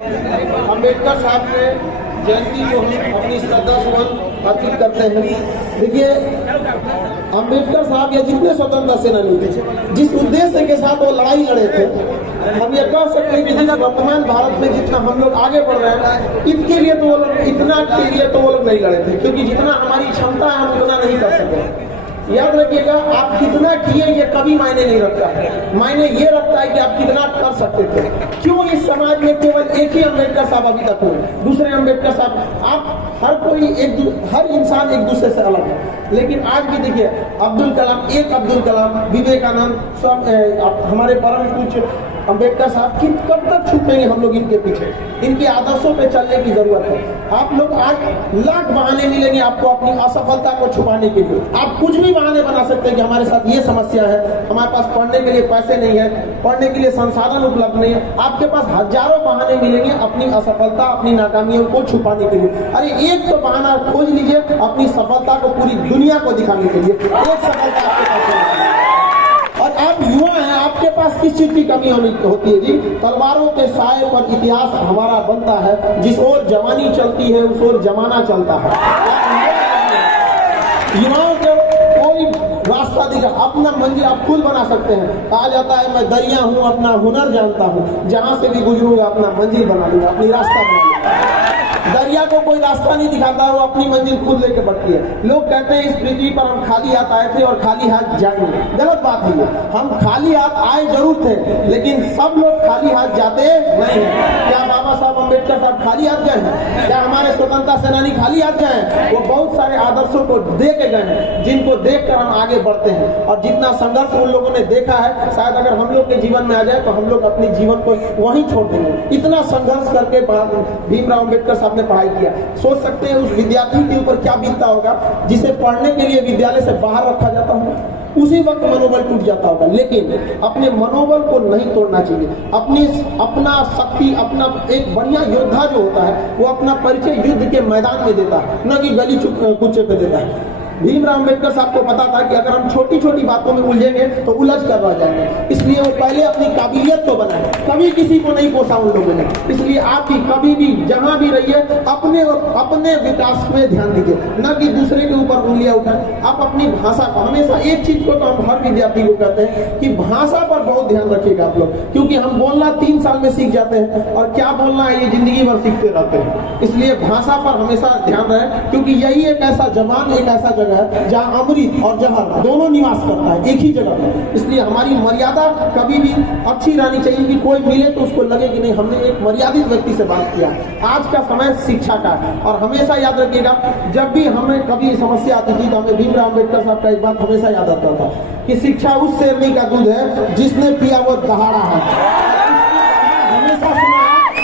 अम्बेडकर साहब के जयंती को हम अपनी श्रद्धा सुमन अर्पित करते हैं। देखिए, अम्बेडकर साहब या जितने स्वतंत्रता सेनानी थे, जिस उद्देश्य के साथ वो लड़ाई लड़े थे, हम ये कह सकते हैं कि जिस वर्तमान भारत में जितना हम लोग आगे बढ़ रहे हैं, इसके लिए तो वो लोग इतना के लिए तो वो लोग नहीं लड़े थे, क्योंकि जितना हमारी क्षमता है हम उतना नहीं कर सके। याद रखिएगा, आप कितना किए ये कभी मायने नहीं रखता है, मायने ये रखता है कि आप कितना कर सकते थे। क्यों इस समाज में केवल एक ही अम्बेडकर साहब अभी तक हुए, दूसरे अम्बेडकर साहब, आप हर इंसान एक दूसरे से अलग है। लेकिन आज भी देखिए, अब्दुल कलाम, विवेकानंद, हमारे परम पूज्य अम्बेडकर साहब कब तक छुपेंगे हम लोग इनके पीछे? इनके आदर्शों पे चलने की जरूरत है। आप लोग आज लाख बहाने मिलेंगे आपको अपनी असफलता को छुपाने के लिए। आप कुछ भी बहाने बना सकते हैं कि हमारे साथ ये समस्या है, हमारे पास पढ़ने के लिए पैसे नहीं है, पढ़ने के लिए संसाधन उपलब्ध नहीं है। आपके पास हजारों बहाने मिलेंगे अपनी असफलता, अपनी नाकामियों को छुपाने के लिए। अरे एक तो बहाना खोज लीजिए अपनी सफलता को पूरी दुनिया को दिखाने के लिए। एक सफलता आपके पास है। और आप युवा हैं, आपके पास किस चीज की कमी होती है जी? तलवारों के साए पर इतिहास हमारा बनता है, जिस ओर जवानी चलती है उस ओर जमाना चलता है। युवाओं को कोई रास्ता दिखा, अपना मंजिल आप खुद बना सकते हैं। कहा जाता है मैं दरिया हूँ, अपना हुनर जानता हूँ, जहां से भी गुजरूंगा अपना मंजिल बना लूंगा, अपनी रास्ता बना लूंगा। दरिया को कोई रास्ता नहीं दिखाता है, वो अपनी मंजिल खुद लेके बढ़ती है। लोग कहते हैं इस पृथ्वी पर हम खाली हाथ आए थे और खाली हाथ जाएंगे। गलत बात है। हम खाली हाथ आए जरूर थे, लेकिन सब लोग खाली हाथ जाते नहीं है। क्या बाबा साहब अम्बेडकर साहब खाली हाथ गए हैं? क्या हमारे स्वतंत्रता सेनानी खाली हाथ गए हैं? वो बहुत सारे आदर्शों को दे के गए हैं, जिनको देखकर हम आगे बढ़ते हैं। और जितना संघर्ष उन लोगों ने देखा है, शायद अगर हम लोग के जीवन में आ जाए तो हम लोग अपने जीवन को वहीं छोड़ देंगे। इतना संघर्ष करके भीमराव अम्बेडकर साहब ने पढ़ाई किया। सोच सकते हैं उस विद्यार्थी के ऊपर क्या बीतता होगा, जिसे पढ़ने के लिए विद्यालय से बाहर रखा जाता होगा। उसी वक्त मनोबल टूट जाता होगा। लेकिन अपने मनोबल को नहीं तोड़ना चाहिए। अपना शक्ति, अपना एक बढ़िया योद्धा जो होता है, वो अपना परिचय युद्ध के मैदान में देता है, न कि गली कुचे पे देता है। भीमराव अम्बेडकर साहब को पता था कि अगर हम छोटी छोटी बातों में उलझेंगे तो उलझ कर रह जाएंगे। इसलिए वो पहले अपनी काबिलियत को बनाए। कभी किसी को नहीं कोसा उन लोगों ने। इसलिए आप भी कभी भी जहां भी रहिए, अपने विकास में ध्यान दीजिए, न कि दूसरे के ऊपर उंगलियां उठाएं। आप अपनी भाषा को हमेशा, एक चीज को तो हम हर विद्यार्थी को कहते हैं कि भाषा पर बहुत ध्यान रखिएगा आप लोग, क्योंकि हम बोलना 3 साल में सीख जाते हैं और क्या बोलना है ये जिंदगी भर सीखते रहते हैं। इसलिए भाषा पर हमेशा ध्यान रहे, क्योंकि यही एक ऐसा जबान, एक ऐसा जगह है जहां अमृत और जहर दोनों निवास करता है एक ही जगह पर। इसलिए हमारी मर्यादा कभी भी अच्छी रहनी चाहिए कि कोई मिले तो उसको लगे कि नहीं, हमने एक मर्यादित व्यक्ति से बात किया। आज का समय शिक्षा का है। और हमेशा याद रखिएगा, जब भी हमें कभी समस्या आती थी तो हमें भीमराव अम्बेडकर साहब का एक बात हमेशा याद आता था कि शिक्षा उस शेरनी का दूध है जिसने पिया वो दहाड़ा है। हमेशा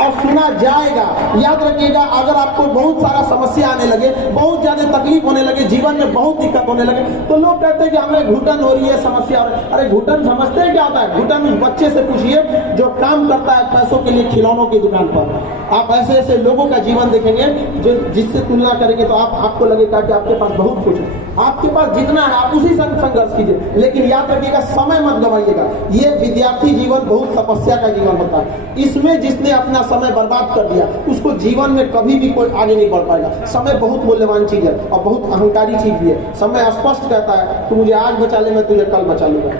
और सुना जाएगा। याद रखिएगा, अगर आपको बहुत सारा समस्या आने लगे, बहुत ज्यादा तकलीफ होने लगे, जीवन में बहुत दिक्कत होने लगे, तो लोग कहते हैं कि हमें घुटन हो रही है, समस्या हो रही है। अरे घुटन समझते हैं क्या होता है? घुटन उस बच्चे से पूछिए जो काम करता है पैसों के लिए खिलौनों की दुकान पर। आप ऐसे ऐसे लोगों का जीवन देखेंगे जो जिससे तुलना करेंगे तो आपको लगेगा कि आपके पास बहुत कुछ है। आपके पास जितना है आप उसी संग संघर्ष कीजिए, लेकिन याद रखिएगा समय मत गवाइएगा। ये विद्यार्थी जीवन बहुत तपस्या का जीवन होता है। इसमें जिसने अपना समय बर्बाद कर दिया, उसको जीवन में कभी भी कोई आगे नहीं बढ़ पाएगा। समय बहुत मूल्यवान चीज है और बहुत अहंकारी चीज भी है। समय स्पष्ट कहता है तू मुझे आज बचा ले, मैं तुझे कल बचा लूंगा।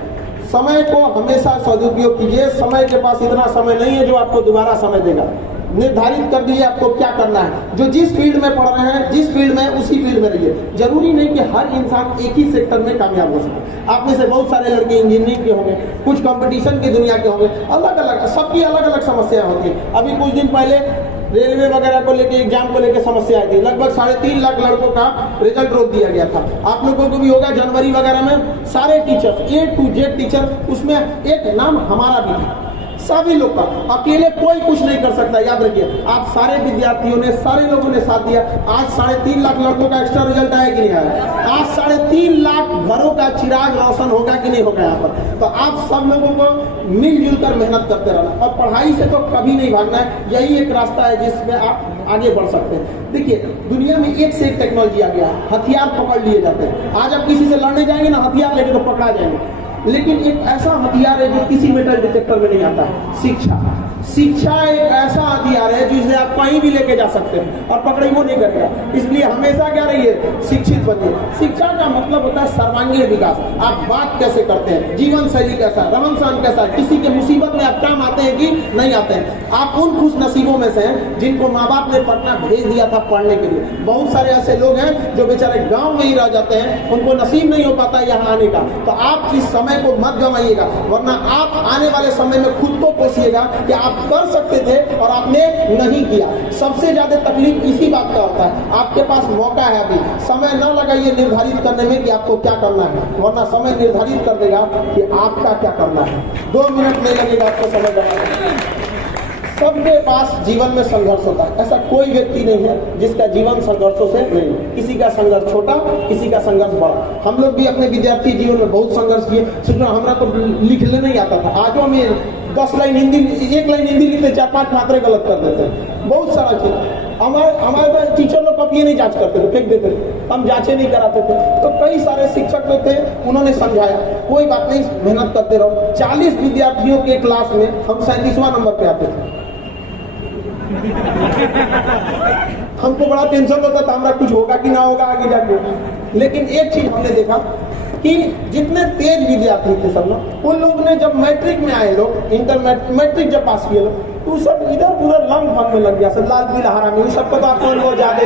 समय को हमेशा सदुपयोग कीजिए। समय के पास इतना समय नहीं है जो आपको दोबारा समय देगा। निर्धारित कर दीजिए आपको क्या करना है। जो जिस फील्ड में पढ़ रहे हैं, जिस फील्ड में उसी फील्ड में रहिए। जरूरी नहीं कि हर इंसान एक ही सेक्टर में कामयाब हो सके। आप में से बहुत सारे लड़के इंजीनियरिंग के होंगे, कुछ कंपटीशन की दुनिया के होंगे, अलग अलग, सबकी अलग अलग समस्या होती है। अभी कुछ दिन पहले रेलवे वगैरह को लेके, एग्जाम को लेके समस्या आई थी। लगभग 3.5 लाख लड़कों का रिजल्ट रोक दिया गया था। आप लोगों को भी होगा, जनवरी वगैरह में सारे teacher A to Z teacher, उसमें एक नाम हमारा भी था। सभी लोग का, अकेले कोई कुछ नहीं कर सकता। याद रखिए, आप सारे विद्यार्थियों ने, सारे लोगों ने साथ दिया। आज 3.5 लाख लड़कों का एक्स्ट्रा रिजल्ट आया कि नहीं आया? आज 3.5 लाख घरों का चिराग रोशन होगा कि नहीं होगा यहाँ पर? तो आप सब लोगों को मिलजुल कर मेहनत करते रहना और पढ़ाई से तो कभी नहीं भागना है। यही एक रास्ता है जिसमें आप आगे बढ़ सकते हैं। देखिए, दुनिया में एक से एक टेक्नोलॉजी आ गया है। हथियार पकड़ लिए जाते हैं। आज आप किसी से लड़ने जाएंगे ना, हथियार लेके तो पकड़ा जाएंगे। लेकिन एक ऐसा हथियार है जो किसी मेटल डिटेक्टर में नहीं आता है, शिक्षा। शिक्षा एक ऐसा हथियार है जिसे आप कहीं भी लेके जा सकते हैं और पकड़े वो नहीं करेगा। इसलिए हमेशा क्या रहिए, शिक्षित बनिए। शिक्षा का मतलब होता है सर्वांगीण विकास। आप बात कैसे करते हैं, जीवन शैली कैसा, रहन सहन कैसा, किसी के मुसीबत में आप काम आते हैं कि नहीं आते हैं। आप उन खुश नसीबों में से हैं जिनको माँ बाप ने पटना भेज दिया था पढ़ने के लिए। बहुत सारे ऐसे लोग हैं जो बेचारे गाँव में ही रह जाते हैं, उनको नसीब नहीं हो पाता यहाँ आने का। तो आप इस समय को मत गंवाइएगा, वरना आप आने वाले समय में खुद को कोसिएगा कि आप कर सकते थे और आपने नहीं किया। सबसे ज्यादा तकलीफ इसी बात का होता है। आपके पास मौका है, अभी समय न लगाइए निर्धारित करने में कि आपको क्या करना है, वरना समय निर्धारित कर देगा कि आपका क्या करना है। 2 मिनट नहीं लगेगा आपको समय लगाने। सबके पास जीवन में संघर्ष होता है, ऐसा कोई व्यक्ति नहीं है जिसका जीवन संघर्षों से नहीं। किसी का संघर्ष छोटा, किसी का संघर्ष बड़ा। हम लोग भी अपने विद्यार्थी जीवन में बहुत संघर्ष किए। सोचना हमारा तो लिखने नहीं आता था, आज हमें 10 लाइन हिंदी, 1 लाइन हिंदी लिखते 4-5 मात्रे गलत कर देते हैं। बहुत सारा चीज हमारे टीचर लोग कभी नहीं जांच करते थे, फेंक देते थे, हम जांचें नहीं कराते थे। तो कई सारे शिक्षक लोग थे, उन्होंने समझाया कोई बात नहीं, मेहनत करते रहो। 40 विद्यार्थियों के क्लास में हम 37वां नंबर पे आते थे। हमको बड़ा टेंशन होता था हमारा कुछ होगा कि ना होगा आगे जाके। लेकिन एक चीज हमने देखा कि जितने तेज विद्यार्थी थे सब लोग, उन लोग ने जब मैट्रिक में आए लोग, मैट्रिक जब पास किए लोग, तो सब इधर उधर लंग भंग में लग गया, सब लाल पीला हरा में, सबको तो आपको बहुत ज्यादा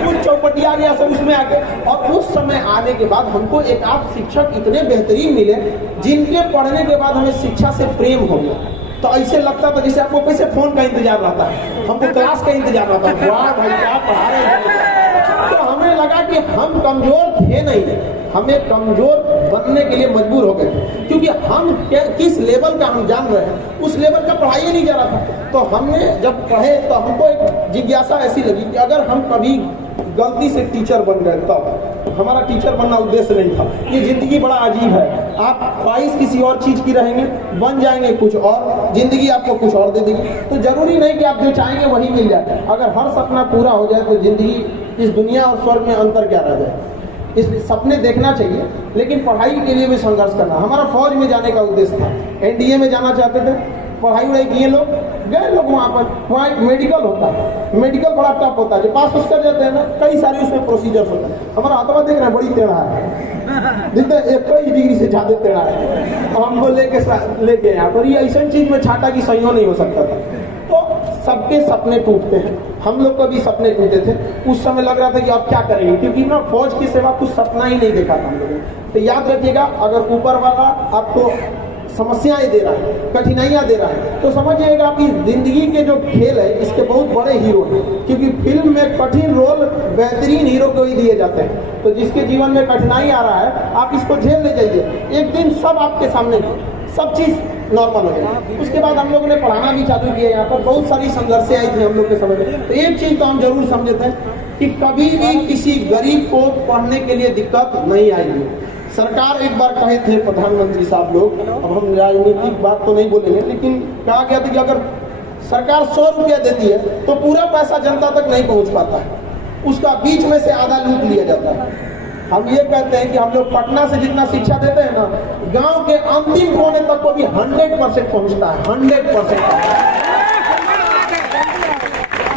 कुछ चौपटिया गया सब उसमें आके। और उस समय आने के बाद हमको एक आध शिक्षक इतने बेहतरीन मिले जिनके पढ़ने के बाद हमें शिक्षा से प्रेम हो गया। तो ऐसे लगता था जैसे आपको कैसे फोन का इंतजार रहता है, हमको क्लास का इंतजार रहता है, वाह भाई क्या पढ़ा रहे हैं। तो हमें लगा कि हम कमजोर थे नहीं, हमें कमजोर बनने के लिए मजबूर हो गए, क्योंकि हम किस लेवल का हम जान रहे हैं उस लेवल का पढ़ाई नहीं जा रहा था। तो हमने जब पढ़े तो हमको एक जिज्ञासा ऐसी लगी कि अगर हम कभी गलती से टीचर बन गए तब, हमारा टीचर बनना उद्देश्य नहीं था। ये जिंदगी बड़ा अजीब है, आप ख्वाहिश किसी और चीज की रहेंगे, बन जाएंगे कुछ और, जिंदगी आपको कुछ और दे देगी। तो जरूरी नहीं कि आप जो चाहेंगे वही मिल जाए। अगर हर सपना पूरा हो जाए तो जिंदगी, इस दुनिया और स्वर्ग में अंतर क्या रह जाए। इसलिए सपने देखना चाहिए, लेकिन पढ़ाई के लिए भी संघर्ष करना। हमारा फौज में जाने का उद्देश्य था, एनडीए में जाना चाहते थे, पढ़ाई वढ़ाई किए लोग, गए लोग वहाँ पर। वहाँ एक मेडिकल होता है, मेडिकल बड़ा टफ होता है, जो पास उस कर जाते हैं ना, कई सारे उसमें प्रोसीजर्स होते हैं। हमारा हाथवा देख रहे हैं, बड़ी टेढ़ा है, जितने 21 डिग्री से ज्यादा टेढ़ा है, और हमको लेके यहाँ पर। ये ऐसा चीज में छाटा की सही नहीं हो सकता था। तो सबके सपने टूटते हैं, हम लोग को भी सपने टूटे थे। उस समय लग रहा था कि अब क्या करेंगे, क्योंकि ना फौज की सेवा कुछ सपना ही नहीं देखा था हम लोगों ने। तो याद रखिएगा, अगर ऊपर वाला आपको समस्याएं दे रहा है, कठिनाइयां दे रहा है, तो समझिएगा आपकी जिंदगी के जो खेल है इसके बहुत बड़े हीरो हैं। क्योंकि फिल्म में कठिन रोल बेहतरीन हीरो को ही दिए जाते हैं। तो जिसके जीवन में कठिनाई आ रहा है, आप इसको झेल ले जाइए, एक दिन सब आपके सामने सब चीज नॉर्मल हो जाएगी। उसके बाद हम लोगों ने पढ़ाना भी चालू किया। यहाँ पर बहुत सारी संघर्षें आई थी हम लोग के समय में। तो एक चीज तो हम जरूर समझे थे कि कभी भी किसी गरीब को पढ़ने के लिए दिक्कत नहीं आएगी। सरकार एक बार कहे थे प्रधानमंत्री साहब लोग, अब हम राजनीतिक बात तो नहीं बोलेंगे, लेकिन कहा गया था कि अगर सरकार 100 रुपया देती है तो पूरा पैसा जनता तक नहीं पहुंच पाता है, उसका बीच में से आधा लूट लिया जाता है। हम ये कहते हैं कि हम लोग पटना से जितना शिक्षा देते हैं ना, गांव के अंतिम कोने तक को भी 100% पहुंचता है, 100%।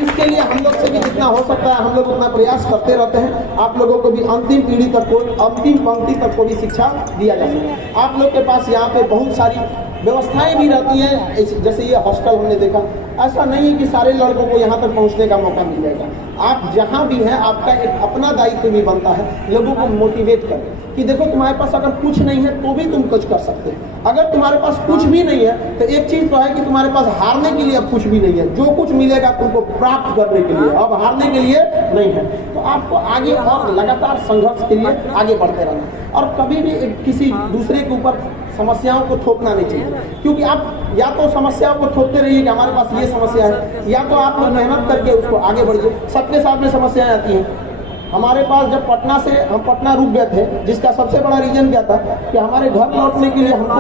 इसके लिए हम लोग से भी जितना हो सकता है हम लोग उतना प्रयास करते रहते हैं। आप लोगों को भी अंतिम पीढ़ी तक को, अंतिम पंक्ति तक को भी शिक्षा दिया जा सके। आप लोग के पास यहाँ पे बहुत सारी व्यवस्थाएं भी रहती हैं, जैसे ये हॉस्टल हमने देखा। ऐसा नहीं है कि सारे लड़कों को यहाँ तक पहुँचने का मौका मिल जाएगा। आप जहाँ भी हैं, आपका एक अपना दायित्व भी बनता है लोगों को मोटिवेट करें कि देखो तुम्हारे पास अगर कुछ नहीं है तो भी तुम कुछ कर सकते हो। अगर तुम्हारे पास कुछ भी नहीं है तो एक चीज तो है कि तुम्हारे पास हारने के लिए अब कुछ भी नहीं है। जो कुछ मिलेगा तुमको प्राप्त करने के लिए, अब हारने के लिए नहीं है। तो आपको आगे और लगातार संघर्ष के लिए आगे बढ़ते रहना, और कभी भी किसी दूसरे के ऊपर समस्याओं को थोपना नहीं चाहिए। क्योंकि आप या तो समस्याओं को थोपते रहिए कि हमारे पास ये समस्या है, या तो आप मेहनत करके उसको आगे बढ़िए। सबके सामने समस्याएं आती हैं। हमारे पास जब पटना से हम पटना रुक गए थे, जिसका सबसे बड़ा रीजन क्या था कि हमारे घर लौटने के लिए हमको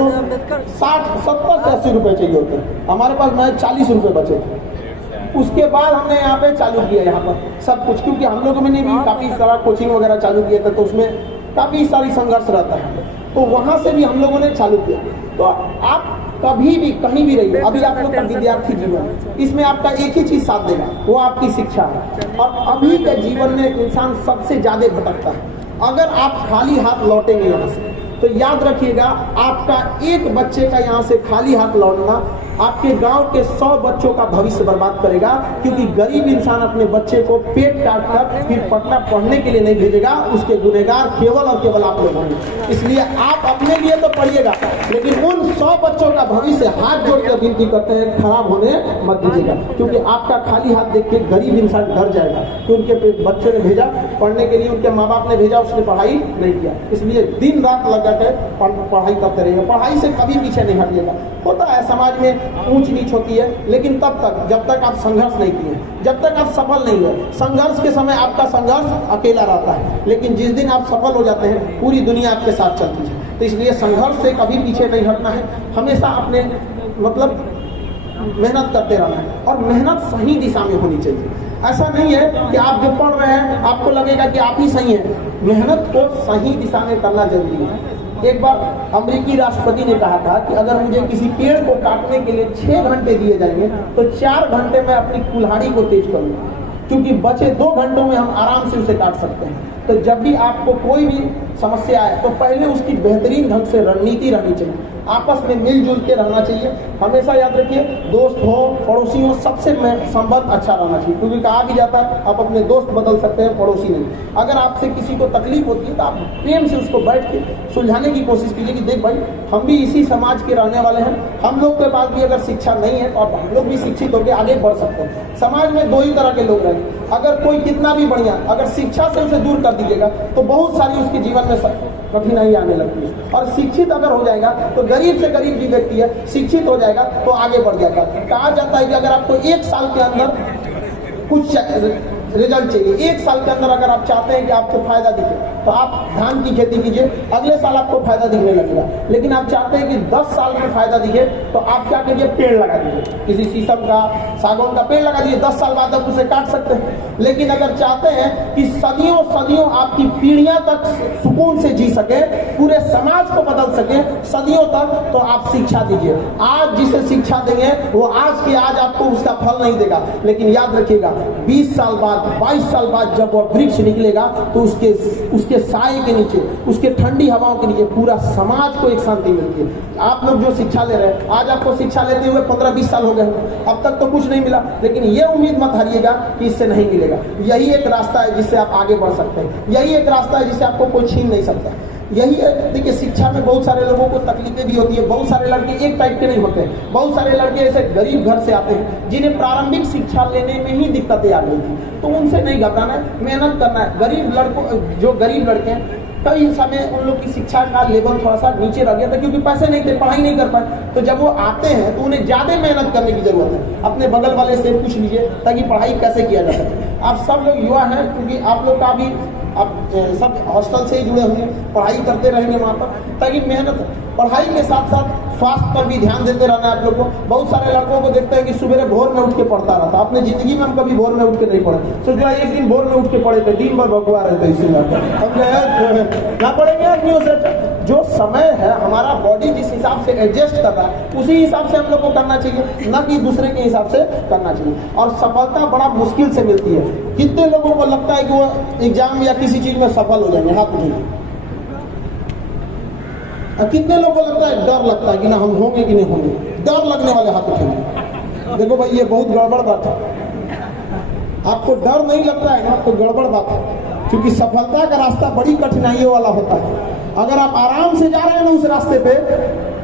60, 70 से 80 रुपए चाहिए होते, हमारे पास मैं 40 रुपए बचे थे। उसके बाद हमने यहाँ पे चालू किया यहाँ पर सब कुछ, क्योंकि हम लोगों ने भी काफी सारा कोचिंग वगैरह चालू किया था, तो उसमें काफी सारी संघर्ष रहता है। तो वहां से भी हम लोगों ने चालू किया। तो आप कभी भी कहीं भी रहिए, अभी आप लोग का विद्यार्थी जीवन, इसमें आपका एक ही चीज साथ देगा, वो आपकी शिक्षा है। और अभी के जीवन में इंसान सबसे ज्यादा भटकता है। अगर आप खाली हाथ लौटेंगे यहाँ से, तो याद रखिएगा, आपका एक बच्चे का यहाँ से खाली हाथ लौटना आपके गांव के 100 बच्चों का भविष्य बर्बाद करेगा। क्योंकि गरीब इंसान अपने बच्चे को पेट काट कर फिर पटना पढ़ने के लिए नहीं भेजेगा, उसके गुनहगार केवल और केवल आप लोग होंगे। इसलिए आप अपने लिए तो पढ़िएगा, लेकिन उन 100 बच्चों का भविष्य हाथ जोड़ कर विनती करते हैं, खराब होने मत दीजिएगा। क्योंकि आपका खाली हाथ देख के गरीब इंसान डर जाएगा कि उनके बच्चे ने भेजा पढ़ने के लिए, उनके माँ बाप ने भेजा, उसने पढ़ाई नहीं किया। इसलिए दिन रात लगा कर पढ़ाई करते रहेगा, पढ़ाई से कभी पीछे नहीं हटिएगा। होता है समाज में ऊंच नीच होती है, लेकिन तब तक जब तक आप संघर्ष नहीं किए, जब तक आप सफल नहीं हुए। संघर्ष के समय आपका संघर्ष अकेला रहता है, लेकिन जिस दिन आप सफल हो जाते हैं पूरी दुनिया आपके साथ चलती है। तो इसलिए संघर्ष से कभी पीछे नहीं हटना है, हमेशा अपने मतलब मेहनत करते रहना है, और मेहनत सही दिशा में होनी चाहिए। ऐसा नहीं है कि आप जो पढ़ रहे हैं आपको लगेगा कि आप ही सही हैं, मेहनत को सही दिशा में करना जरूरी है। एक बार अमेरिकी राष्ट्रपति ने कहा था कि अगर मुझे किसी पेड़ को काटने के लिए 6 घंटे दिए जाएंगे तो 4 घंटे में अपनी कुल्हाड़ी को तेज करूंगा, क्योंकि बचे 2 घंटों में हम आराम से उसे काट सकते हैं। तो जब भी आपको कोई भी समस्या आए तो पहले उसकी बेहतरीन ढंग से रणनीति रहनी चाहिए, आपस में मिलजुल के रहना चाहिए। हमेशा याद रखिए, दोस्त हो पड़ोसी हो, सबसे संबंध अच्छा रहना चाहिए, क्योंकि कहा भी जाता है आप अपने दोस्त बदल सकते हैं, पड़ोसी नहीं। अगर आपसे किसी को तकलीफ होती है तो आप प्रेम से उसको बैठ के सुलझाने की कोशिश कीजिए कि देख भाई, हम भी इसी समाज के रहने वाले हैं, हम लोग के पास भी अगर शिक्षा नहीं है तो हम लोग भी शिक्षित होकर आगे बढ़ सकते हैं। समाज में 2 ही तरह के लोग रहेंगे, अगर कोई कितना भी बढ़िया, अगर शिक्षा से उसे दूर कर दीजिएगा तो बहुत सारी उसके जीवन में कठिनाई आने लगती है। और शिक्षित अगर हो जाएगा तो गरीब से गरीब भी व्यक्ति है, शिक्षित हो जाएगा तो आगे बढ़ जाएगा। कहा जाता है कि अगर आपको 1 साल के अंदर कुछ रिजल्ट चाहिए, 1 साल के अंदर अगर आप चाहते हैं कि आपको फायदा दिखे तो आप धान की खेती कीजिए, अगले साल आपको फायदा दिखने लगेगा। लेकिन आप चाहते हैं कि 10 साल में फायदा दिखे तो आप क्या कीजिए, पेड़ लगा दीजिए, किसी शीशम का, सागौन का पेड़ लगा दीजिए, 10 साल बाद आप उसे काट सकते हैं। लेकिन अगर चाहते हैं कि सदियों सदियों आपकी पीढ़ियां तक सुकून से जी सके, पूरे समाज को बदल सके सदियों तक, तो आप शिक्षा दीजिए। आज जिसे शिक्षा देंगे वो आज के आज आपको उसका फल नहीं देगा, लेकिन याद रखिएगा 20 साल बाद, 22 साल बाद जब वह वृक्ष निकलेगा तो उसके साए के नीचे, उसके ठंडी हवाओं के नीचे पूरा समाज को एक शांति मिलती है। आप लोग जो शिक्षा ले रहे हैं, आज आपको शिक्षा लेते हुए 15-20 साल हो गए, अब तक तो कुछ नहीं मिला, लेकिन ये उम्मीद मत हारिएगा कि इससे नहीं मिलेगा। यही एक रास्ता है जिससे आप आगे बढ़ सकते हैं, यही एक रास्ता है जिसे आपको कोई छीन नहीं सकता। यही है, देखिए शिक्षा में बहुत सारे लोगों को तकलीफें भी होती है, बहुत सारे लड़के एक टाइप के नहीं होते, बहुत सारे लड़के ऐसे गरीब घर से आते हैं जिन्हें प्रारंभिक शिक्षा लेने में ही दिक्कतें आ गई थी, तो उनसे नहीं घबराना है, मेहनत करना है। गरीब लड़कों, जो गरीब लड़के हैं, कई समय उन लोग की शिक्षा का लेवल थोड़ा सा नीचे रह गया था क्योंकि पैसे नहीं थे, पढ़ाई नहीं कर पाए। तो जब वो आते हैं तो उन्हें ज्यादा मेहनत करने की जरूरत है। अपने बगल वाले से पूछ लीजिए ताकि पढ़ाई कैसे किया जा सके। आप सब लोग युवा हैं, क्योंकि आप लोग का भी आप सब हॉस्टल से ही जुड़े होंगे, पढ़ाई करते रहेंगे वहाँ पर, ताकि मेहनत, पढ़ाई के साथ साथ स्वास्थ्य पर भी ध्यान देते रहना है आप लोग को। बहुत सारे लड़कों को देखते हैं कि सुबह भोर में उठ के पढ़ता रहता, अपने जिंदगी में हम कभी भोर में उठ के नहीं पढ़े, तो जो एक दिन भोर में उठ के पढ़े थे, दिन भर भगवा रहते इसी में ना पढ़ेंगे आदमियों से। जो समय है हमारा बॉडी जिस हिसाब से एडजस्ट कर रहा है उसी हिसाब से हम लोग को करना चाहिए, न कि दूसरे के हिसाब से करना चाहिए। और सफलता बड़ा मुश्किल से मिलती है। कितने लोगों को लगता है कि वो एग्जाम या किसी चीज में सफल हो जाएंगे, हाथ उठाइए। कितने लोगों को लगता है, डर लगता है कि ना हम होंगे कि नहीं होंगे, डर लगने वाले हाथ उठाइए। देखो भाई, ये बहुत गड़बड़ बात है। आपको डर नहीं लगता है ना तो गड़बड़ बात है, क्योंकि सफलता का रास्ता बड़ी कठिनाइयों वाला होता है। अगर आप आराम से जा रहे हैं ना उस रास्ते पे,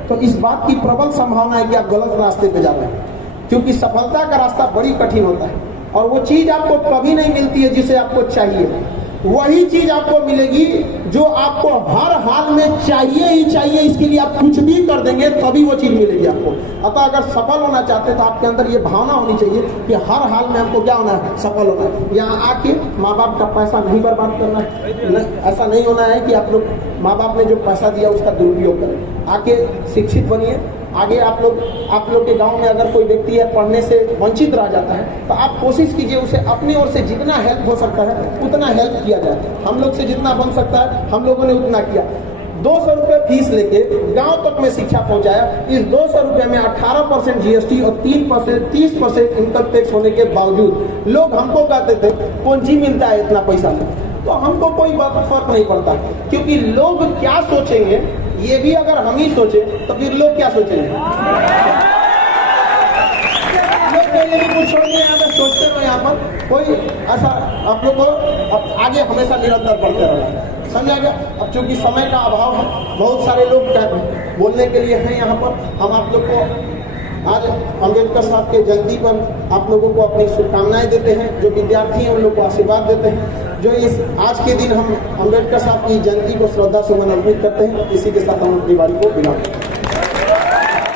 तो इस बात की प्रबल संभावना है कि आप गलत रास्ते पे जा रहे हैं, क्योंकि सफलता का रास्ता बड़ी कठिन होता है। और वो चीज आपको कभी नहीं मिलती है जिसे आपको चाहिए, वही चीज आपको मिलेगी जो आपको हर हाल में चाहिए ही चाहिए। इसके लिए आप कुछ भी कर देंगे तभी वो चीज मिलेगी आपको। अतः अगर सफल होना चाहते हैं तो आपके अंदर ये भावना होनी चाहिए कि हर हाल में हमको क्या होना है, सफल होना है। यहाँ आके माँ बाप का पैसा नहीं बर्बाद करना है, ऐसा नहीं होना है कि आप लोग माँ बाप ने जो पैसा दिया उसका दुरुपयोग करें। आके शिक्षित बनिए। आगे आप लोग के गांव में अगर कोई व्यक्ति है पढ़ने से वंचित रह जाता है तो आप कोशिश कीजिए उसे अपनी ओर से जितना हेल्प हो सकता है उतना हेल्प किया जाए। हम लोग से जितना बन सकता है हम लोगों ने उतना किया। 200 रुपये फीस लेके गांव तक में शिक्षा पहुंचाया। इस 200 रुपये में 18% जीएसटी और 30% इनकम टैक्स होने के बावजूद लोग हमको कहते थे कौन जी मिलता है इतना पैसा में। तो हमको कोई फर्क नहीं पड़ता, क्योंकि लोग क्या सोचेंगे ये भी अगर हम ही सोचे तो फिर लोग क्या सोचेंगे। लोग पहले भी कुछ छोड़ के अगर सोचते रहो यहाँ पर कोई ऐसा आप लोग को आगे हमेशा निरंतर बढ़ते रहना, समझा गया। अब चूंकि समय का अभाव है, बहुत सारे लोग बोलने के लिए हैं यहाँ पर, हम आप लोग को आज अम्बेडकर साहब के जयंती पर आप लोगों को अपनी शुभकामनाएं देते हैं। जो विद्यार्थी हैं उन लोग को आशीर्वाद देते हैं। जो इस आज के दिन हम अम्बेडकर साहब की जयंती को श्रद्धा सुमन अर्पित करते हैं। इसी के साथ हम अपनी वाणी को विराम